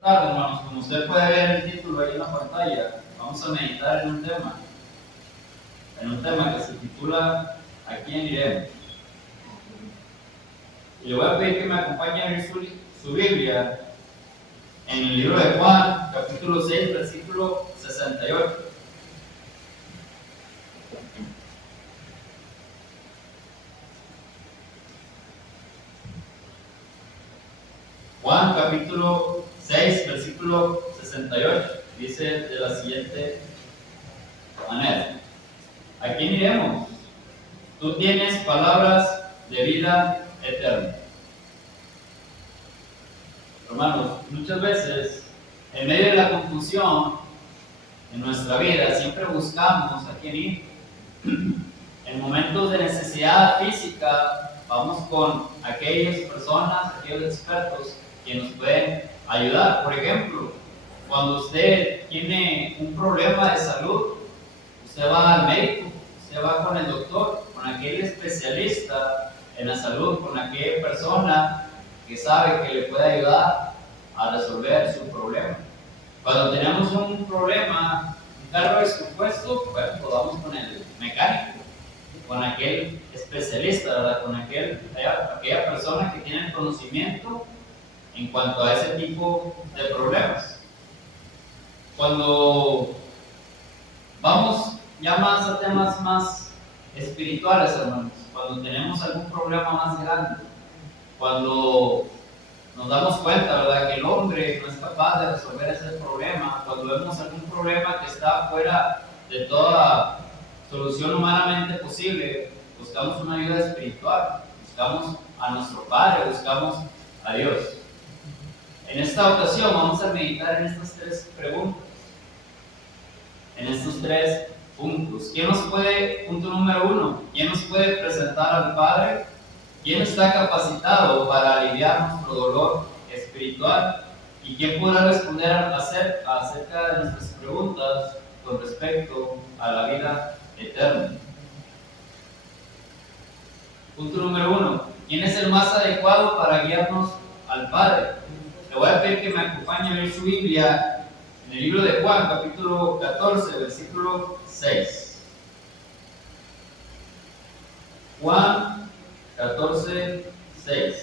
Tarde, hermanos, como usted puede ver el título ahí en la pantalla, vamos a meditar en un tema que se titula ¿A quién iremos? Y le voy a pedir que me acompañe a abrir su Biblia en el libro de Juan, capítulo 6, versículo 68. Juan, capítulo 6, versículo 68, dice de la siguiente manera: ¿A quién iremos? Tú tienes palabras de vida eterna. Hermanos, muchas veces, en medio de la confusión en nuestra vida, siempre buscamos a quién ir. En momentos de necesidad física, vamos con aquellas personas, aquellos expertos que nos pueden ayudar. Por ejemplo, cuando usted tiene un problema de salud, usted va al médico, usted va con el doctor, con aquel especialista en la salud, con aquella persona que sabe que le puede ayudar a resolver su problema. Cuando tenemos un problema, un carro descompuesto, bueno, pues vamos con el mecánico, con aquel especialista, ¿verdad? Con aquella persona que tiene el conocimiento en cuanto a ese tipo de problemas. Cuando vamos ya más a temas más espirituales, hermanos, cuando tenemos algún problema más grande, cuando nos damos cuenta, ¿verdad?, que el hombre no es capaz de resolver ese problema, cuando vemos algún problema que está fuera de toda solución humanamente posible, buscamos una ayuda espiritual, buscamos a nuestro Padre, buscamos a Dios. En esta ocasión vamos a meditar en estas tres preguntas, en estos tres puntos. Punto número 1, ¿quién nos puede presentar al Padre? ¿Quién está capacitado para aliviar nuestro dolor espiritual? ¿Y quién podrá responder acerca de nuestras preguntas con respecto a la vida eterna? Punto número 1, ¿quién es el más adecuado para guiarnos al Padre? Le voy a pedir que me acompañe a ver su Biblia en el libro de Juan, capítulo 14, versículo 6. Juan 14, 6.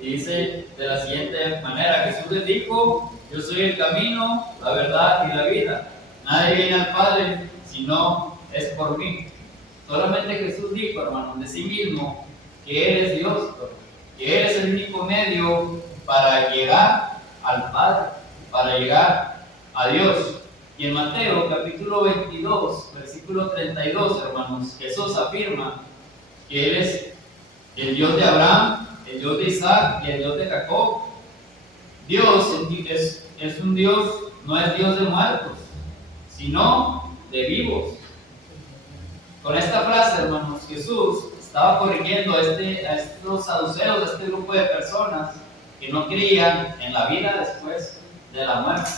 Dice de la siguiente manera: Jesús les dijo: yo soy el camino, la verdad y la vida. Nadie viene al Padre si no es por mí. Solamente Jesús dijo, hermanos, de sí mismo que Él es Dios, que Él es el único medio para llegar al Padre, para llegar a Dios. Y en Mateo capítulo 22, versículo 32, hermanos, Jesús afirma que Él es el Dios de Abraham, el Dios de Isaac y el Dios de Jacob. Dios es un Dios, no es Dios de muertos, sino de vivos. Con esta frase, hermanos, Jesús estaba corrigiendo a estos saduceos, a este grupo de personas que no creían en la vida después de la muerte.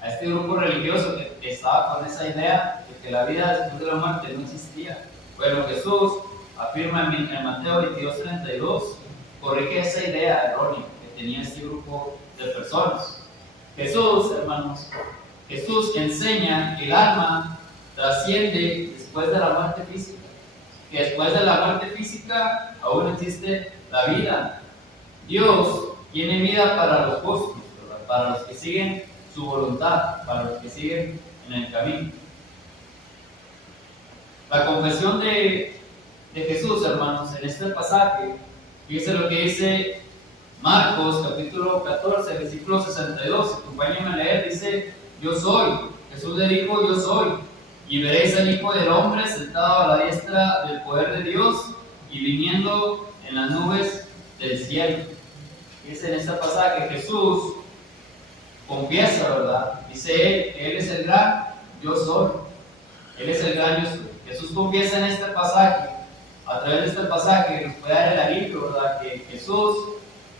A este grupo religioso que estaba con esa idea de que la vida después de la muerte no existía. Bueno, Jesús afirma en Mateo 22, 32, corrige esa idea errónea que tenía este grupo de personas. Jesús, hermanos, Jesús enseña que el alma trasciende después de la muerte física, que después de la muerte física aún existe la vida. Dios tiene vida para los justos, ¿verdad?, para los que siguen su voluntad, para los que siguen en el camino. La confesión de Jesús, hermanos, en este pasaje, fíjense lo que dice Marcos capítulo 14, versículo 62, acompáñenme a leer, dice: yo soy. Jesús le dijo: yo soy, y veréis al Hijo del Hombre sentado a la diestra del poder de Dios y viniendo en las nubes del cielo. Fíjense en este pasaje, Jesús confiesa, ¿verdad? Dice Él es el gran yo soy. Él es el gran yo soy. Jesús confiesa en este pasaje. A través de este pasaje nos puede dar el alivio, ¿verdad?, que Jesús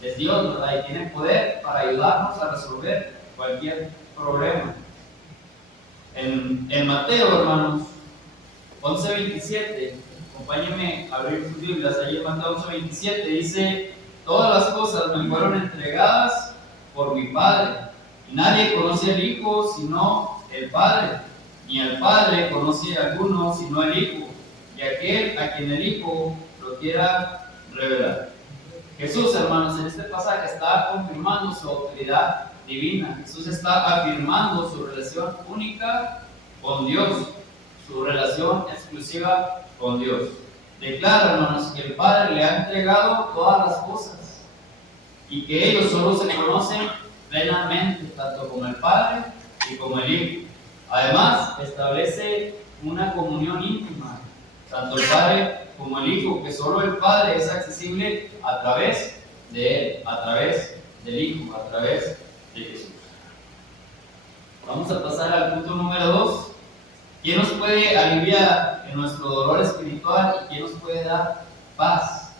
es Dios, ¿verdad?, y tiene poder para ayudarnos a resolver cualquier problema. En Mateo, hermanos, 11:27, acompáñenme a abrir sus Biblias. Ahí en Mateo 11:27 dice: todas las cosas me fueron entregadas por mi Padre. Y nadie conoce al Hijo sino el Padre, ni al Padre conoce a alguno sino el Hijo, y aquel a quien el Hijo lo quiera revelar. Jesús, hermanos, en este pasaje está confirmando su autoridad divina. Jesús está afirmando su relación única con Dios, su relación exclusiva con Dios. Declara, hermanos, que el Padre le ha entregado todas las cosas y que ellos solo se conocen plenamente, tanto como el Padre y como el Hijo. Además, establece una comunión íntima, tanto el Padre como el Hijo, que solo el Padre es accesible a través de Él, a través del Hijo, a través de Jesús. Vamos a pasar al punto número 2. ¿Quién nos puede aliviar en nuestro dolor espiritual y quién nos puede dar paz?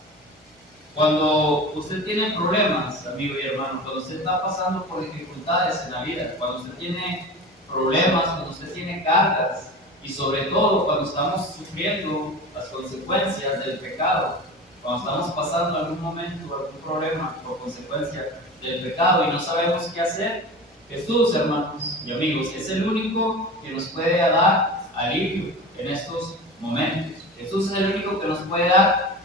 Cuando usted tiene problemas, amigo y hermano, cuando usted está pasando por dificultades en la vida, cuando usted tiene problemas, cuando usted tiene cargas, y sobre todo cuando estamos sufriendo las consecuencias del pecado, cuando estamos pasando algún momento, algún problema por consecuencia del pecado y no sabemos qué hacer, Jesús, hermanos y amigos, es el único que nos puede dar alivio en estos momentos. Jesús es el único que nos puede dar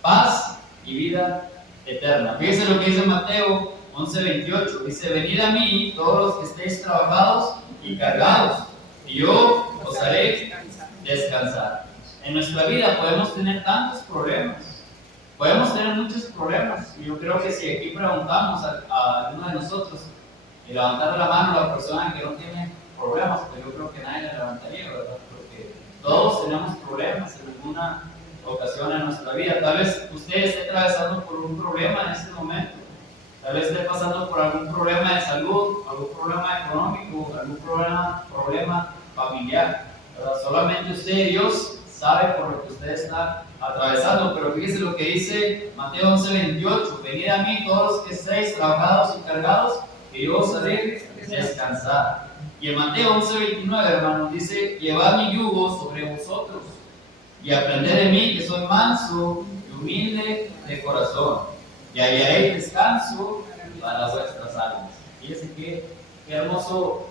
paz y vida eterna. Fíjense lo que dice Mateo 11:28. Dice: venid a mí todos los que estéis trabajados y cargados, y yo os haré descansar. En nuestra vida podemos tener tantos problemas, podemos tener muchos problemas, y yo creo que si aquí preguntamos a uno de nosotros y levantar la mano a la persona que no tiene problemas, pues yo creo que nadie le levantaría, ¿verdad? Porque todos tenemos problemas en alguna ocasión en nuestra vida. Tal vez usted esté atravesando por un problema en este momento, tal vez esté pasando por algún problema de salud, algún problema económico, algún problema familiar, ¿verdad? Solamente usted y Dios sabe por lo que usted está atravesando, pero fíjese lo que dice Mateo 11:28: venid a mí todos los que estéis trabajados y cargados, que yo os haré descansar. Y en Mateo 11:29, hermanos, dice: llevad mi yugo sobre vosotros y aprended de mí, que soy manso y humilde de corazón, y hallaréis descanso para vuestras almas. Fíjense qué hermoso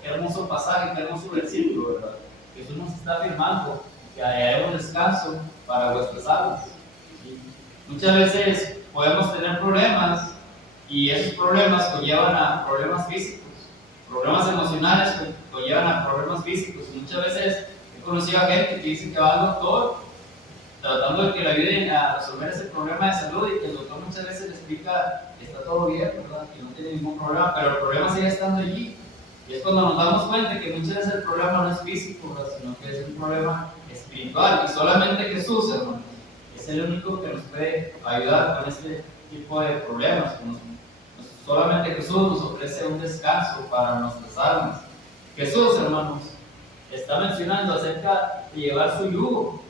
pasaje, qué hermoso versículo, ¿verdad? Jesús nos está afirmando que hallaremos descanso para vuestras almas. ¿Sí? Muchas veces podemos tener problemas y esos problemas conllevan a problemas físicos, problemas emocionales conllevan a problemas físicos. Y muchas veces he conocido a gente que dice que va al doctor tratando de que le ayuden a resolver ese problema de salud, y que el doctor muchas veces le explica que está todo bien, ¿verdad? Que no tiene ningún problema, pero el problema sigue estando allí. Y es cuando nos damos cuenta que muchas veces el problema no es físico, ¿verdad? Sino que es un problema espiritual. Y solamente Jesús, hermanos, es el único que nos puede ayudar con este tipo de problemas. Solamente Jesús nos ofrece un descanso para nuestras almas. Jesús, hermanos, está mencionando acerca de llevar su yugo.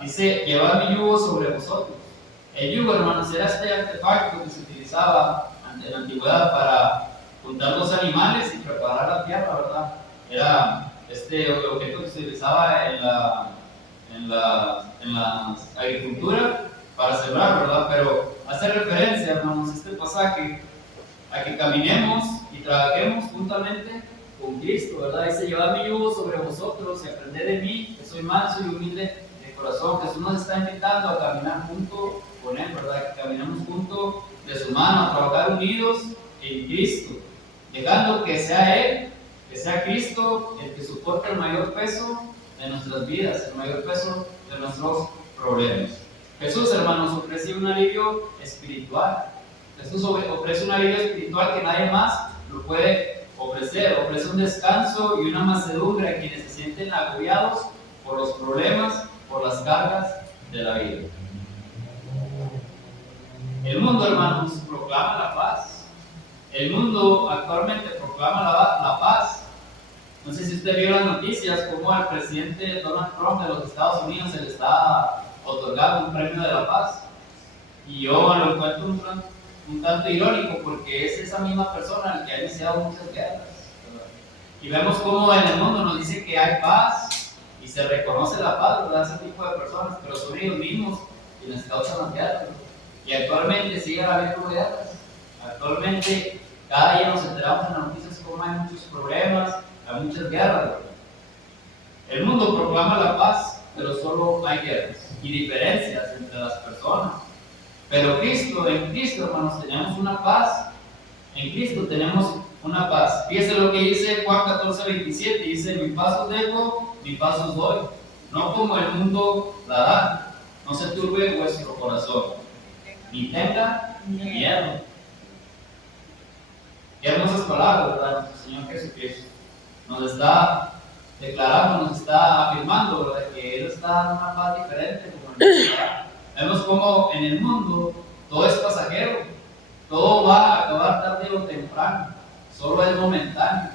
Dice: llevad mi yugo sobre vosotros. El yugo, hermanos, era este artefacto que se utilizaba en la antigüedad para juntar los animales y preparar la tierra, ¿verdad? Era este objeto que se utilizaba en la agricultura para sembrar, ¿verdad? Pero hace referencia, hermanos, este pasaje a que caminemos y trabajemos juntamente con Cristo, ¿verdad? Dice: llevad mi yugo sobre vosotros y aprended de mí, que soy manso y humilde de corazón. Jesús nos está invitando a caminar junto con Él, ¿verdad? Que caminemos junto de su mano, a trabajar unidos en Cristo, dejando que sea Él, que sea Cristo el que soporte el mayor peso de nuestras vidas, el mayor peso de nuestros problemas. Jesús, hermanos, ofrece un alivio espiritual. Jesús ofrece un alivio espiritual que nadie más lo puede ofrecer. Ofrece un descanso y una mansedumbre a quienes se sienten agobiados por los problemas, por las cargas de la vida. El mundo, hermanos, proclama la paz. El mundo actualmente proclama la paz. No sé si usted vio las noticias, como al presidente Donald Trump de los Estados Unidos se le está otorgando un premio de la paz. Y yo lo encuentro un tanto irónico, porque es esa misma persona la que ha iniciado muchas guerras, ¿verdad? Y vemos cómo en el mundo nos dice que hay paz y se reconoce la paz, ¿verdad? Ese tipo de personas, pero son ellos mismos quienes causan las guerras, ¿verdad? Y actualmente sigue habiendo guerras. Actualmente, cada día nos enteramos en las noticias cómo hay muchos problemas, hay muchas guerras, ¿verdad? El mundo proclama la paz, pero solo hay guerras y diferencias entre las personas. Pero en Cristo, hermanos, tenemos una paz. En Cristo tenemos una paz. Fíjense lo que dice Juan 14:27. Dice: mi paz os dejo, mi paz os doy. No como el mundo la da. No se turbe vuestro corazón, ni tenga miedo. Qué hermosas palabras, ¿verdad? Nuestro Señor Jesucristo nos está declarando, nos está afirmando, ¿verdad?, que Él está dando una paz diferente como el mundo la da. Vemos como en el mundo todo es pasajero, todo va a acabar tarde o temprano, solo es momentáneo.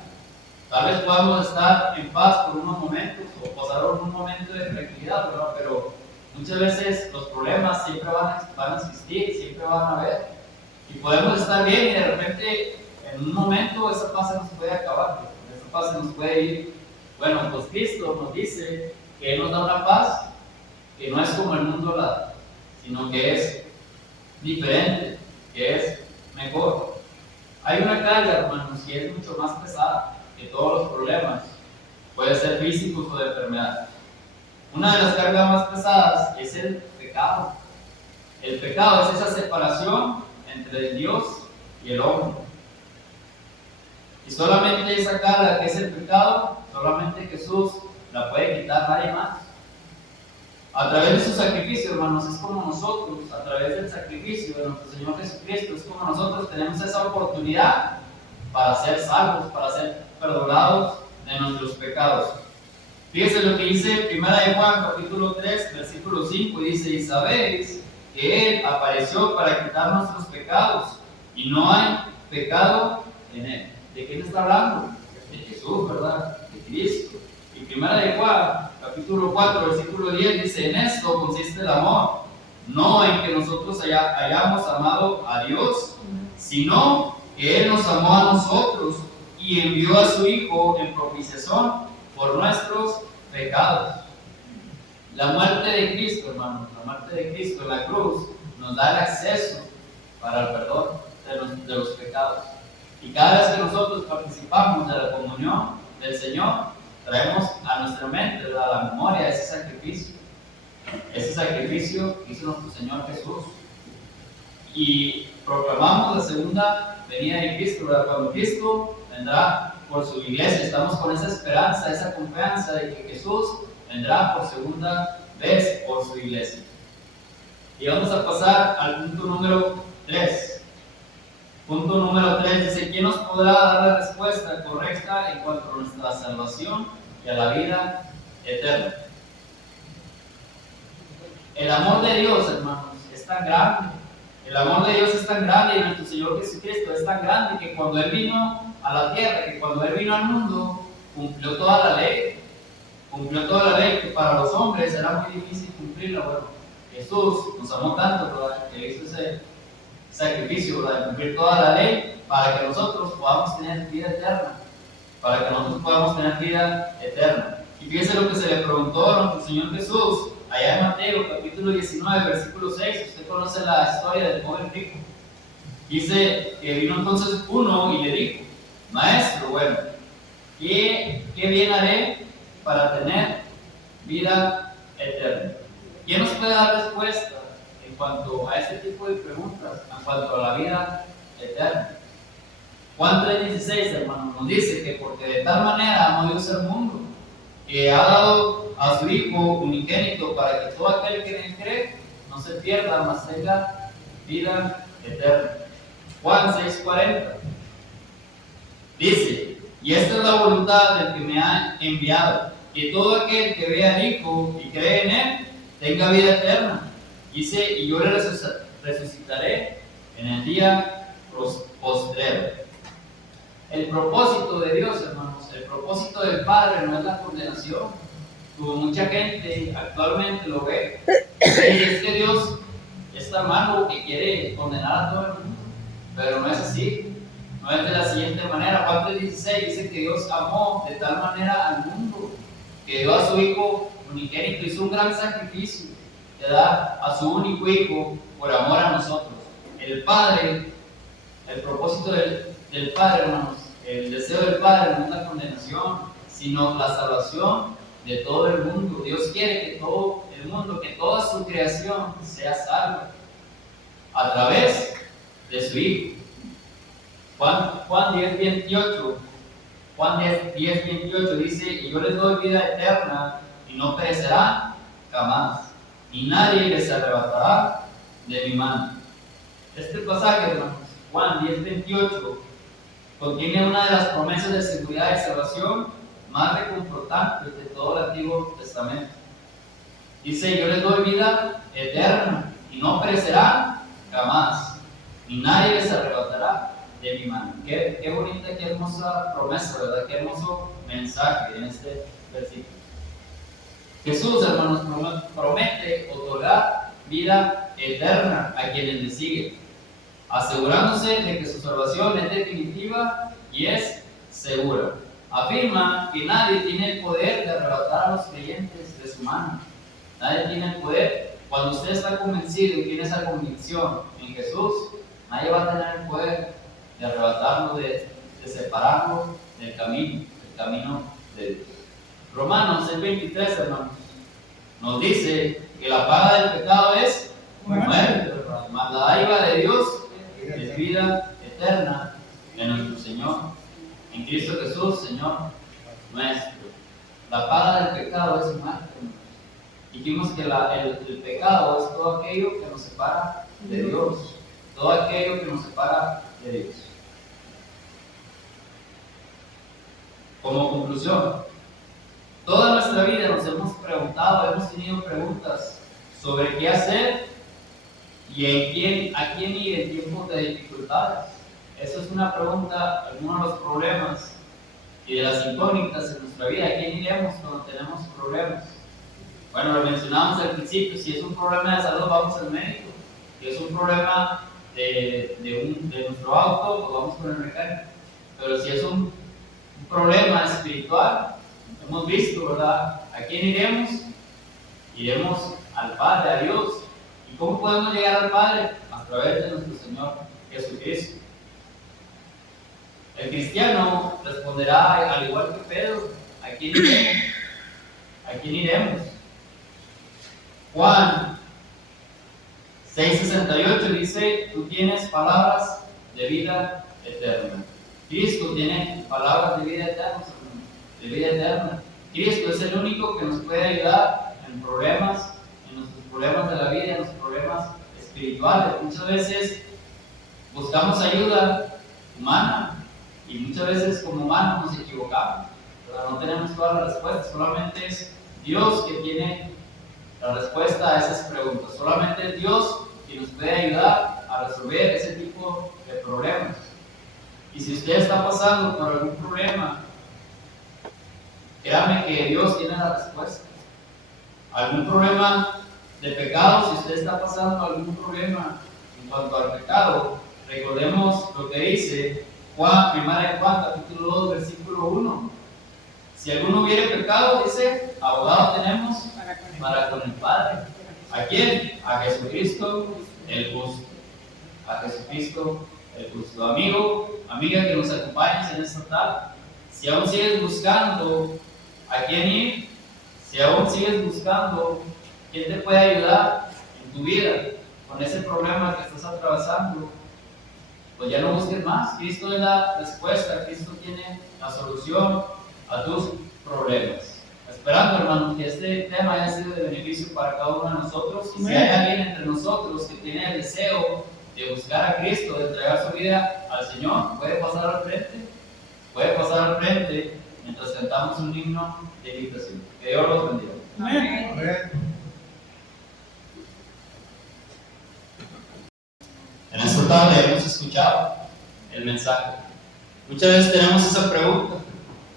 Tal vez podamos estar en paz por unos momentos o pasar un momento de tranquilidad, ¿verdad? Pero muchas veces los problemas siempre van a existir, siempre van a haber. Y podemos estar bien y de repente en un momento esa paz se nos puede acabar, esa paz se nos puede ir. Bueno, pues Cristo nos dice que Él nos da una paz que no es como el mundo la da, sino que es diferente, que es mejor. Hay una carga, hermanos, que es mucho más pesada que todos los problemas, puede ser físicos o de enfermedad. Una de las cargas más pesadas es el pecado. El pecado es esa separación entre Dios y el hombre. Y solamente esa carga que es el pecado, solamente Jesús la puede quitar, nadie más. A través de su sacrificio, hermanos, es como nosotros, a través del sacrificio de nuestro Señor Jesucristo, es como nosotros tenemos esa oportunidad para ser salvos, para ser perdonados de nuestros pecados. Fíjense lo que dice 1 Juan capítulo 3, versículo 5, y dice: y sabéis que Él apareció para quitar nuestros pecados, y no hay pecado en Él. ¿De quién está hablando? De Jesús, ¿verdad? De Cristo. Y 1 Juan capítulo 4, versículo 10 dice: en esto consiste el amor, no en que nosotros hayamos amado a Dios, sino que Él nos amó a nosotros y envió a su Hijo en propiciación por nuestros pecados. La muerte de Cristo, hermanos, la muerte de Cristo en la cruz nos da el acceso para el perdón de los pecados. Y cada vez que nosotros participamos de la comunión del Señor, traemos a nuestra mente, a la memoria, ese sacrificio que hizo nuestro Señor Jesús. Y proclamamos la segunda venida de Cristo, ¿verdad? Cuando Cristo vendrá por su iglesia, estamos con esa esperanza, esa confianza de que Jesús vendrá por segunda vez por su iglesia. Y vamos a pasar al punto número 3. Punto número 3 dice: ¿quién nos podrá dar la respuesta correcta en cuanto a nuestra salvación y a la vida eterna? El amor de Dios, hermanos, es tan grande. El amor de Dios es tan grande y nuestro Señor Jesucristo es tan grande que cuando Él vino a la tierra, que cuando Él vino al mundo, cumplió toda la ley. Cumplió toda la ley que para los hombres era muy difícil cumplirla. Bueno, Jesús nos amó tanto, ¿verdad?, que hizo ese sacrificio, ¿verdad?, de cumplir toda la ley para que nosotros podamos tener vida eterna. Para que nosotros podamos tener vida eterna. Y fíjense lo que se le preguntó a nuestro Señor Jesús allá en Mateo capítulo 19, versículo 6. Usted conoce la historia del joven rico. Dice que vino entonces uno y le dijo: maestro, bueno, ¿qué bien haré para tener vida eterna? ¿Quién nos puede dar respuesta en cuanto a este tipo de preguntas, en cuanto a la vida eterna? Juan 3:16, hermanos, nos dice que porque de tal manera amó Dios al mundo, que ha dado a su Hijo unigénito, para que todo aquel que en Él cree no se pierda, mas tenga vida eterna. Juan 6:40 dice: y esta es la voluntad del que me ha enviado, que todo aquel que vea al Hijo y cree en Él tenga vida eterna. Dice: y yo le resucitaré en el día postrero. El propósito de Dios, hermanos, el propósito del Padre no es la condenación, como mucha gente actualmente lo ve. Y es que Dios es tan malo que quiere condenar a todo el mundo, pero no es así. No es de la siguiente manera. Juan 3:16 dice que Dios amó de tal manera al mundo que dio a su Hijo unigénito, hizo un gran sacrificio de dar a su único Hijo por amor a nosotros. El Padre, el propósito del Padre, hermanos, el deseo del Padre no es la condenación, sino la salvación de todo el mundo. Dios quiere que todo el mundo, que toda su creación sea salva a través de su Hijo. Juan 10:28 dice: y yo les doy vida eterna y no perecerán jamás, y nadie les arrebatará de mi mano. Este pasaje, hermanos, Juan 10:28, contiene una de las promesas de seguridad y salvación más reconfortantes de todo el Antiguo Testamento. Dice: yo les doy vida eterna y no perecerán jamás, y nadie les arrebatará de mi mano. Qué bonita, qué hermosa promesa, ¿verdad? Qué hermoso mensaje en este versículo. Jesús, hermanos, promete otorgar vida eterna a quienes le siguen, asegurándose de que su salvación es definitiva y es segura. Afirma que nadie tiene el poder de arrebatar a los creyentes de su mano. Nadie tiene el poder. Cuando usted está convencido y tiene esa convicción en Jesús, nadie va a tener el poder de arrebatarlo, de separarlo del camino de Dios. Romanos 6:23, hermanos, nos dice que la paga del pecado es muerte, mas la dádiva de Dios es vida eterna en nuestro Señor, en Cristo Jesús, Señor nuestro. La paga del pecado es muerte. Dijimos que el pecado es todo aquello que nos separa de Dios, todo aquello que nos separa de Dios. Como conclusión, toda nuestra vida nos hemos preguntado, hemos tenido preguntas sobre qué hacer y a quién ir en tiempos de dificultades. Esa es una pregunta, uno de los problemas y de las incógnitas en nuestra vida. ¿A quién iremos cuando tenemos problemas? Bueno, lo mencionamos al principio: si es un problema de salud, vamos al médico. Si es un problema de nuestro auto, pues vamos con el mecánico. Pero si es un problema espiritual, hemos visto, ¿verdad? ¿A quién iremos? Iremos al Padre, a Dios. ¿Y cómo podemos llegar al Padre? A través de nuestro Señor Jesucristo. El cristiano responderá al igual que Pedro: ¿a quién iremos? ¿A quién iremos? Juan 6:68 dice: tú tienes palabras de vida eterna. Cristo tiene palabras de vida eterna, de vida eterna. Cristo es el único que nos puede ayudar en problemas, en nuestros problemas de la vida, en nuestros problemas espirituales. Muchas veces buscamos ayuda humana y muchas veces como humanos nos equivocamos, pero no tenemos todas las respuestas. Solamente es Dios que tiene la respuesta a esas preguntas. Solamente es Dios que nos puede ayudar a resolver ese tipo de problemas. Y si usted está pasando por algún problema, créame que Dios tiene la respuesta. Algún problema de pecado, si usted está pasando algún problema en cuanto al pecado, recordemos lo que dice Juan, 1 Juan, capítulo 2, versículo 1. Si alguno hubiere pecado, dice, abogado tenemos para con el Padre. ¿A quién? A Jesucristo el justo. A Jesucristo el justo. Amigo, amiga que nos acompañes en esta tarde, si aún sigues buscando a quién ir, si aún sigues buscando quién te puede ayudar en tu vida con ese problema que estás atravesando, pues ya no busques más. Cristo es la respuesta, Cristo tiene la solución a tus problemas. Esperando, hermanos, que este tema haya sido de beneficio para cada uno de nosotros. Y si hay alguien entre nosotros que tiene el deseo de buscar a Cristo, de entregar su vida al Señor, puede pasar al frente. Puede pasar al frente mientras cantamos un himno de invitación. Que Dios los bendiga. Amén. En esta tarde hemos escuchado el mensaje. Muchas veces tenemos esa pregunta: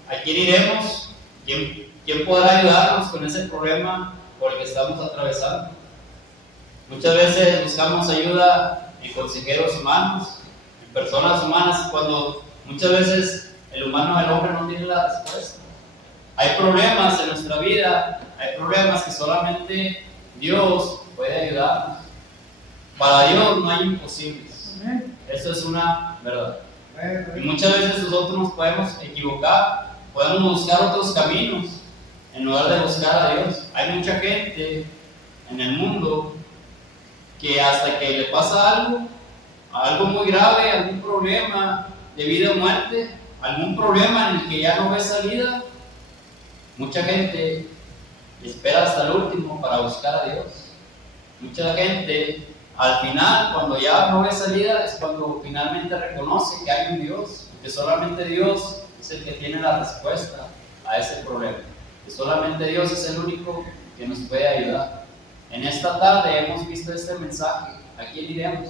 ¿a quién iremos? ¿Quién podrá ayudarnos con ese problema por el que estamos atravesando? Muchas veces buscamos ayuda en consejeros humanos, en personas humanas, cuando muchas veces el humano, el hombre, no tiene la respuesta. Hay problemas en nuestra vida, hay problemas que solamente Dios puede ayudarnos. Para Dios no hay imposibles. Eso es una verdad. Y muchas veces nosotros nos podemos equivocar, podemos buscar otros caminos en lugar de buscar a Dios. Hay mucha gente en el mundo que hasta que le pasa algo muy grave, algún problema de vida o muerte, algún problema en el que ya no ve salida, mucha gente espera hasta el último para buscar a Dios. Mucha gente al final, cuando ya no ve salida, es cuando finalmente reconoce que hay un Dios, que solamente Dios es el que tiene la respuesta a ese problema, que solamente Dios es el único que nos puede ayudar. En esta tarde hemos visto este mensaje. ¿A quién iremos?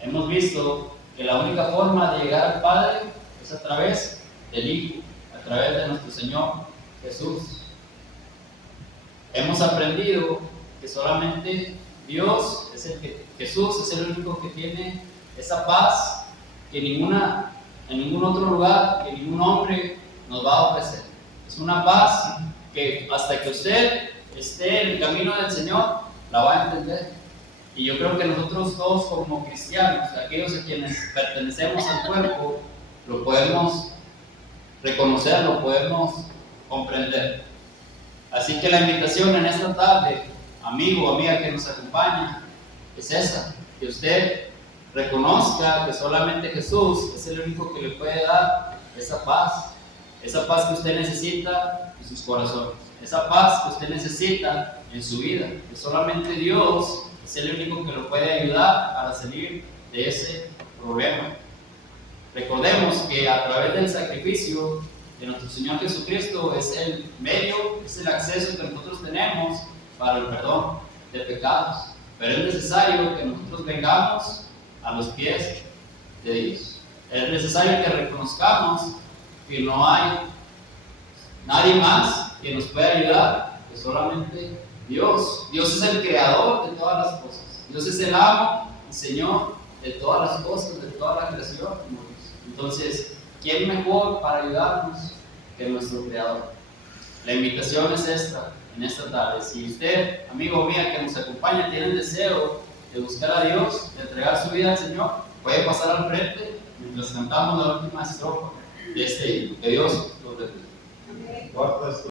Hemos visto que la única forma de llegar al Padre es a través del Hijo, a través de nuestro Señor Jesús. Hemos aprendido que solamente Dios es Jesús es el único que tiene esa paz que en ningún otro lugar, que ningún hombre nos va a ofrecer. Es una paz que hasta que usted esté en el camino del Señor, la va a entender. Y yo creo que nosotros todos como cristianos, aquellos a quienes pertenecemos al cuerpo, lo podemos reconocer, lo podemos comprender. Así que la invitación en esta tarde, amigo o amiga que nos acompaña, es esa, que usted reconozca que solamente Jesús es el único que le puede dar esa paz que usted necesita en sus corazones, esa paz que usted necesita en su vida, que solamente Dios es el único que lo puede ayudar para salir de ese problema. Recordemos que a través del sacrificio de nuestro Señor Jesucristo es el medio, es el acceso que nosotros tenemos para el perdón de pecados. Pero es necesario que nosotros vengamos a los pies de Dios. Es necesario que reconozcamos que no hay nadie más que nos pueda ayudar, que solamente Dios. Dios es el creador de todas las cosas. Dios es el amo y Señor de todas las cosas, de toda la creación. Entonces, ¿quién mejor para ayudarnos que nuestro Creador? La invitación es esta, en esta tarde. Si usted, amigo o amiga que nos acompaña, tiene el deseo de buscar a Dios, de entregar su vida al Señor, puede pasar al frente mientras cantamos la última estrofa de este himno. Que Dios los bendiga.